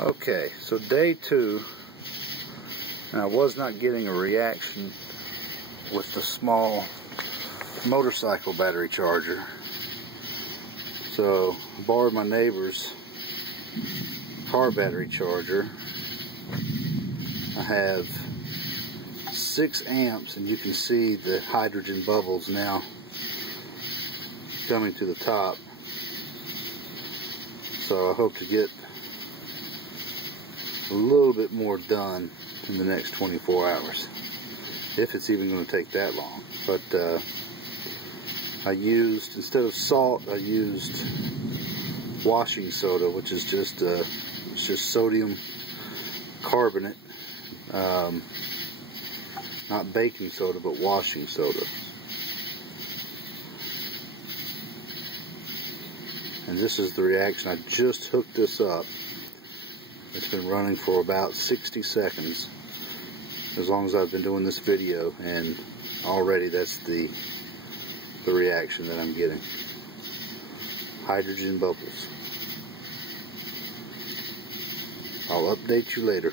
Okay, so day 2, and I was not getting a reaction with the small motorcycle battery charger. So I borrowed my neighbor's car battery charger. I have 6 amps, and you can see the hydrogen bubbles now coming to the top. So I hope to get a little bit more done in the next 24 hours, if it's even going to take that long. But I used, instead of salt, I used washing soda, which is just it's just sodium carbonate, not baking soda, but washing soda. And this is the reaction. I just hooked this up. It's been running for about 60 seconds, as long as I've been doing this video, and already that's the reaction that I'm getting. Hydrogen bubbles. I'll update you later.